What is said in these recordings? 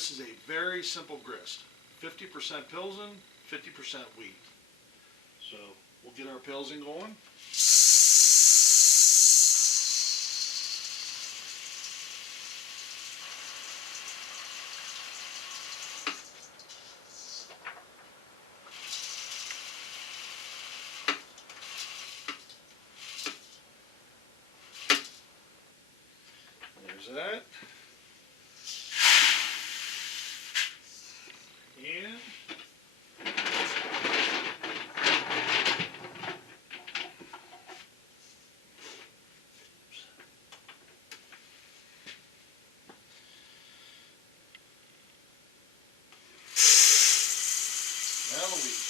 this is a very simple grist. 50% Pilsen, 50% wheat. So we'll get our Pilsen going. There's that. And now the wheat.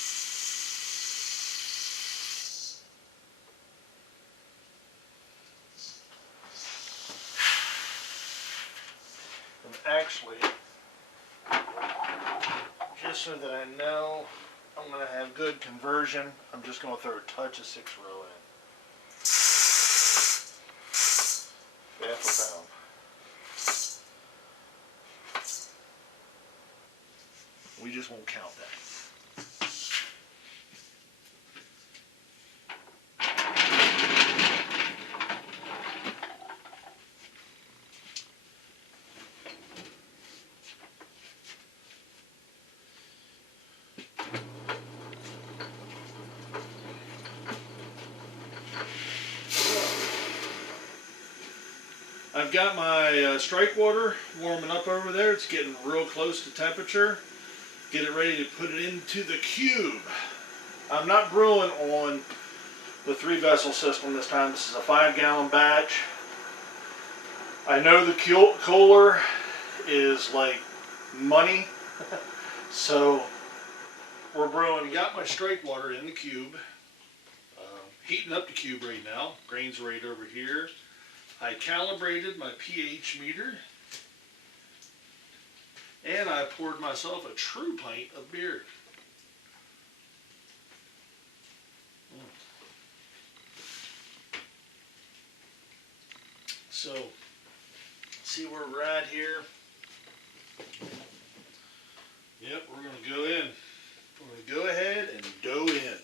And actually, just so that I know I'm going to have good conversion, I'm just going to throw a touch of 6-row in. Half a pound. We just won't count that. I've got my strike water warming up over there. It's getting real close to temperature. Get it ready to put it into the cube. I'm not brewing on the 3-vessel system this time. This is a 5-gallon batch. I know the cooler is like money. So we're brewing. Got my strike water in the cube. Heating up the cube right now. Grains right over here. I calibrated my pH meter, and I poured myself a true pint of beer. So, see where we're at here. Yep, we're going to go in. We're going to go ahead and dough in.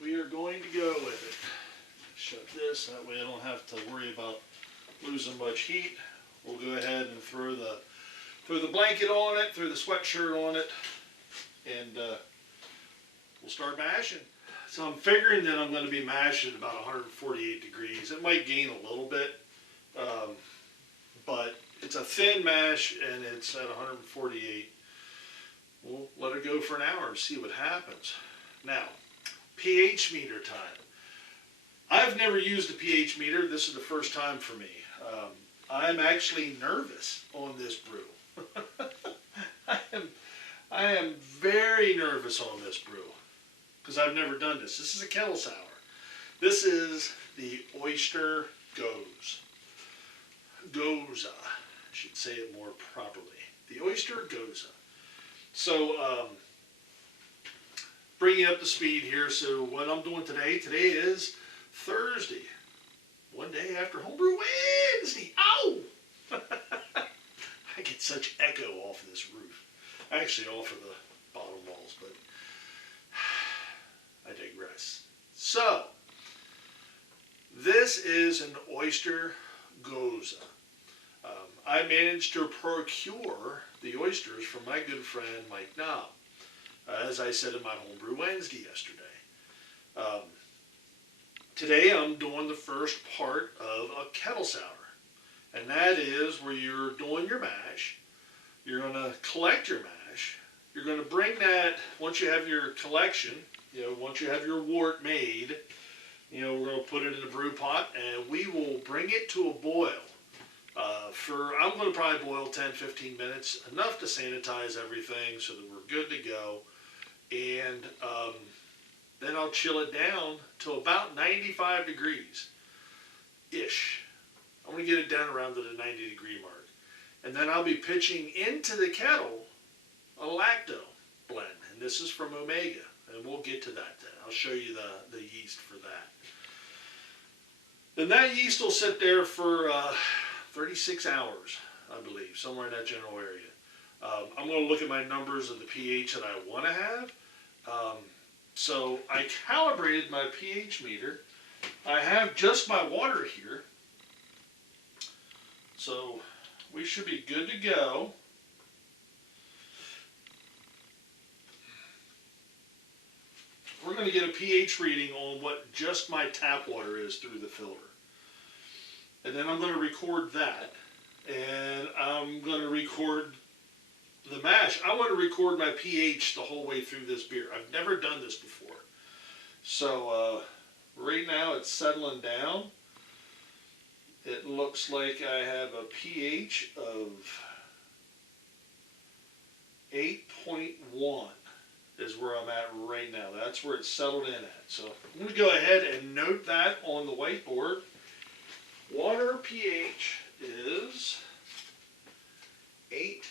We are going to go with it. Shut this, that way I don't have to worry about losing much heat. We'll go ahead and throw the blanket on it, throw the sweatshirt on it, and we'll start mashing. So I'm figuring that I'm going to be mashing at about 148 degrees. It might gain a little bit, but it's a thin mash and it's at 148. We'll let it go for an hour and see what happens. Now, pH meter time. I've never used a pH meter. This is the first time for me. I'm actually nervous on this brew. I am very nervous on this brew because I've never done this. This is a kettle sour. This is the Oyster Gose. Gose. I should say it more properly. The Oyster Gose. So, bringing up the speed here. So what I'm doing today is Thursday, one day after Homebrew Wednesday. Ow! I get such echo off of this roof. Actually off of the bottom walls, but I digress. So, this is an Oyster Gose. I managed to procure the oysters from my good friend Mike Knob. As I said in my Homebrew Wednesday yesterday. Today I'm doing the first part of a kettle sour. And that is where you're doing your mash. You're going to collect your mash. You're going to bring that, once you have your collection, once you have your wort made, we're going to put it in a brew pot and we will bring it to a boil. I'm going to probably boil 10-15 minutes, enough to sanitize everything so that we're good to go. And Then I'll chill it down to about 95 degrees-ish. I'm going to get it down around to the 90-degree mark. And then I'll be pitching into the kettle a lacto blend. And this is from Omega. And we'll get to that then. I'll show you the yeast for that. Then that yeast will sit there for 36 hours, I believe, somewhere in that general area. I'm going to look at my numbers of the pH that I want to have. So I calibrated my pH meter. I have just my water here. So we should be good to go. We're going to get a pH reading on what just my tap water is through the filter. And then I'm going to record that. And I'm going to record the mash. I want to record my pH the whole way through this beer. I've never done this before. So right now it's settling down. It looks like I have a pH of 8.1 is where I'm at right now. That's where it's settled in at. So I'm going to go ahead and note that on the whiteboard. Water pH is 8.1.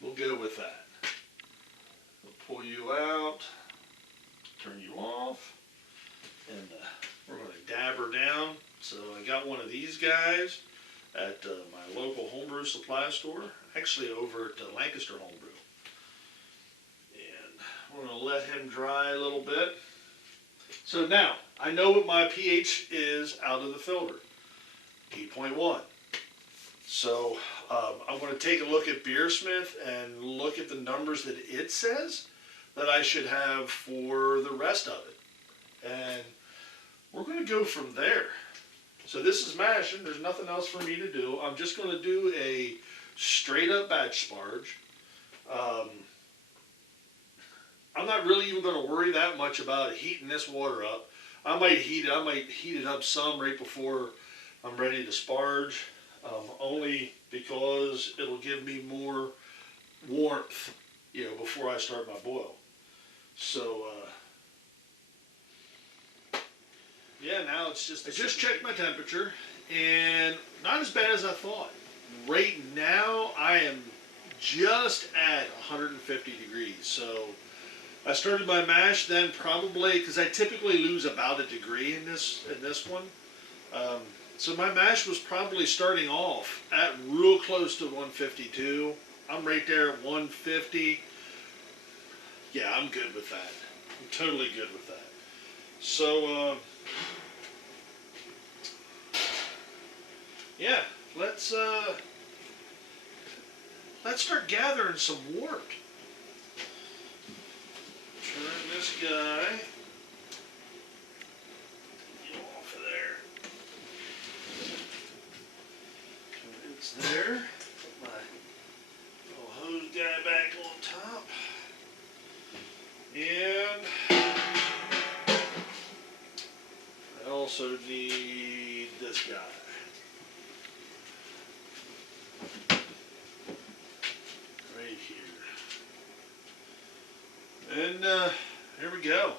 We'll go with that. We'll pull you out, turn you off, and we're going to dab her down. So I got one of these guys at my local homebrew supply store, actually over at Lancaster Homebrew. And we're going to let him dry a little bit. So now, I know what my pH is out of the filter, 8.1. So I'm going to take a look at Beersmith and look at the numbers that it says that I should have for the rest of it. And we're going to go from there. So this is mashing. There's nothing else for me to do. I'm just going to do a straight up batch sparge. I'm not really even going to worry that much about heating this water up. I might heat it up some right before I'm ready to sparge, only because it'll give me more warmth, before I start my boil. So, yeah, now it's just... I just checked my temperature, and not as bad as I thought. Right now, I am just at 150 degrees, so... I started my mash then probably, because I typically lose about a degree in this one. So my mash was probably starting off at real close to 152. I'm right there at 150. Yeah, I'm good with that. I'm totally good with that. So, yeah, let's start gathering some wort. Turn this guy off of there. It's there. Put my little hose guy back on top. And I also need this guy. Right here. And here we go.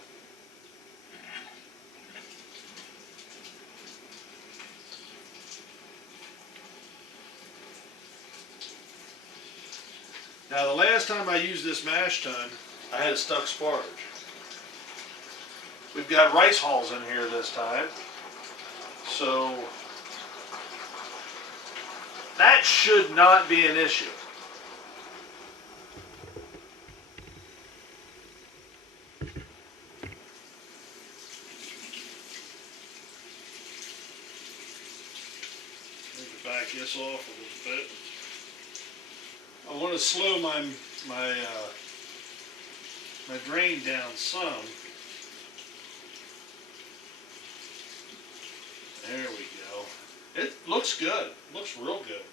Now the last time I used this mash tun, I had a stuck sparge. We've got rice hulls in here this time. So that should not be an issue. Back this off a little bit. I want to slow my drain down some. There we go. It looks good. Looks real good.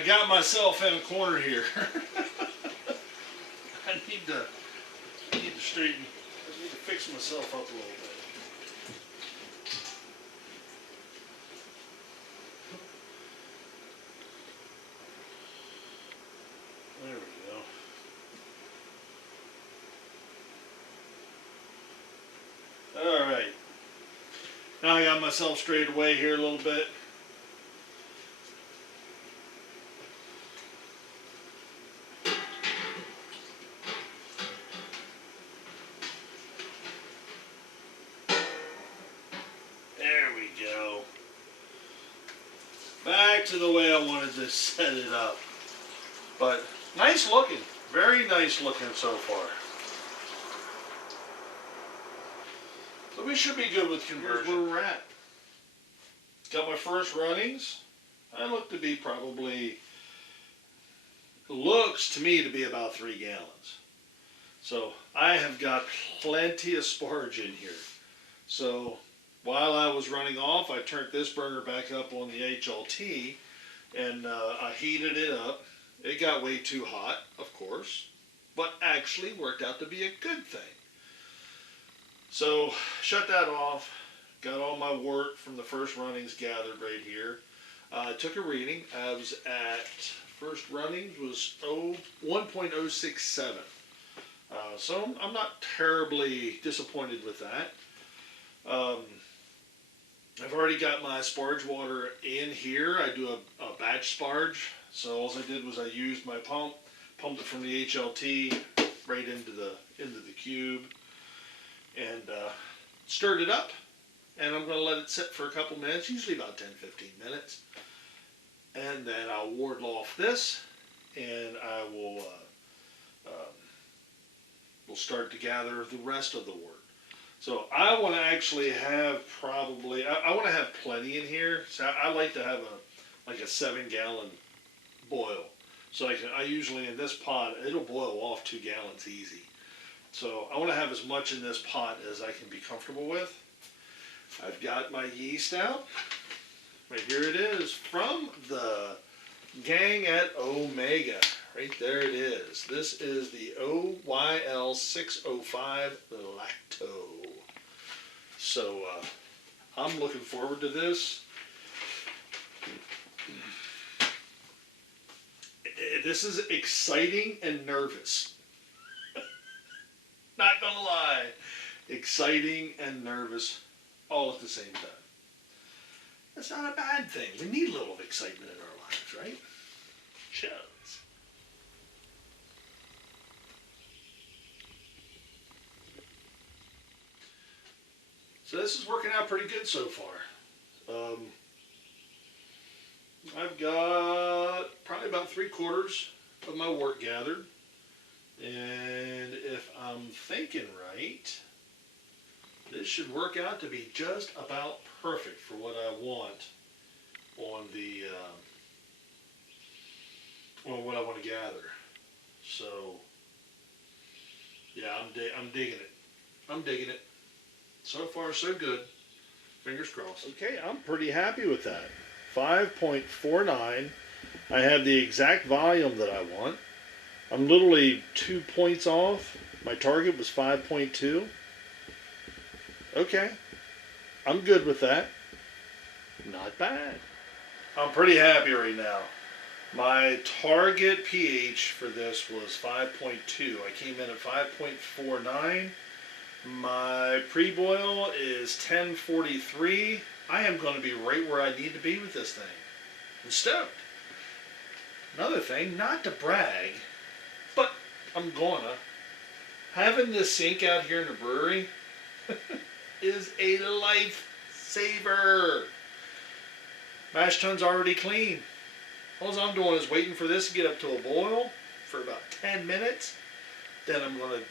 I got myself in a corner here. I need to straighten. I need to fix myself up a little bit. There we go. All right. Now I got myself straight away here a little bit. There we go. Back to the way I wanted to set it up. But nice looking. Very nice looking so far. So we should be good with conversion. Here's where we're at. Got my first runnings. I look to be probably, looks to me to be about 3 gallons. So I have got plenty of sparge in here. So while I was running off, I turned this burner back up on the HLT and I heated it up. It got way too hot, of course, but actually worked out to be a good thing. So shut that off, got all my wort from the first runnings gathered right here. Took a reading. I was at, first runnings was 1.067. So I'm not terribly disappointed with that. I've already got my sparge water in here. I do a batch sparge. So all I did was I used my pump, pumped it from the HLT right into the cube, and stirred it up. And I'm going to let it sit for a couple minutes, usually about 10-15 minutes. And then I'll wardle off this, and I will we'll start to gather the rest of the wort. So I want to actually have probably, I want to have plenty in here. So I like to have like a 7-gallon boil. So I usually in this pot, it'll boil off 2 gallons easy. So I want to have as much in this pot as I can be comfortable with. I've got my yeast out. Right here it is from the gang at Omega. Right there it is. This is the OYL605 Lacto. So I'm looking forward to this. This is exciting and nervous. Not gonna lie. Exciting and nervous all at the same time. That's not a bad thing. We need a little excitement in our lives, right? Shows. So this is working out pretty good so far. I've got probably about 3/4 of my wort gathered. And if I'm thinking right, this should work out to be just about perfect for what I want on the on what I want to gather. So yeah, I'm digging it. I'm digging it. So far, so good. Fingers crossed. Okay, I'm pretty happy with that. 5.49. I have the exact volume that I want. I'm literally 2 points off. My target was 5.2. Okay, I'm good with that. Not bad. I'm pretty happy right now. My target pH for this was 5.2. I came in at 5.49. My pre-boil is 1043. I am going to be right where I need to be with this thing. I'm stoked. Another thing, not to brag, but I'm gonna. Having this sink out here in the brewery is a lifesaver. Mash tun's already clean. All I'm doing is waiting for this to get up to a boil for about 10 minutes. Then I'm gonna,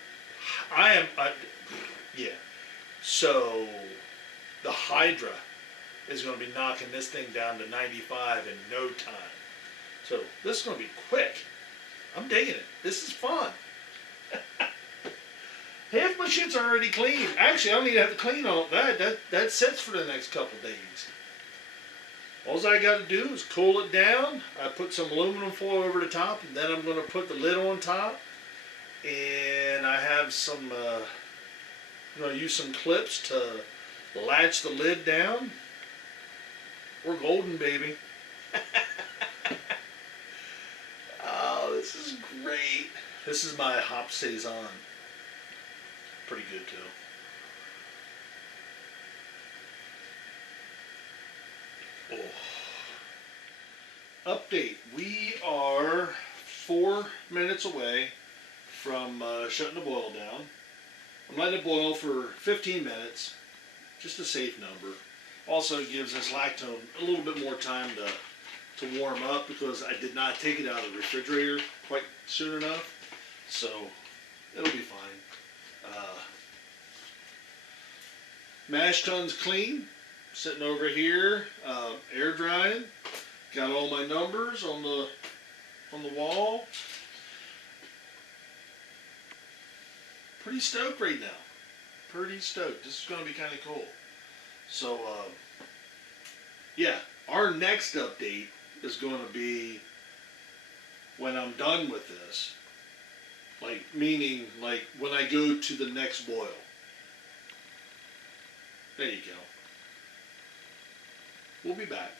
yeah. So the Hydra is gonna be knocking this thing down to 95 in no time. So this is gonna be quick. I'm digging it. This is fun. Half my shit's already clean. Actually, I don't even have to clean all that. That sits for the next couple days. All I got to do is cool it down. I put some aluminum foil over the top, and then I'm going to put the lid on top. And I have some, I'm going to use some clips to latch the lid down. We're golden, baby. Oh, this is great. This is my hop saison. Pretty good too. Oh. Update. We are 4 minutes away from shutting the boil down. I'm letting it boil for 15 minutes, just a safe number. Also gives this lactone a little bit more time to warm up because I did not take it out of the refrigerator quite soon enough. So it'll be fine. Mash tun's clean, sitting over here, air drying. Got all my numbers on the wall. Pretty stoked right now. Pretty stoked. This is going to be kind of cool. So, yeah, our next update is going to be when I'm done with this. Like, meaning, like, when I go to the next boil. There you go. We'll be back.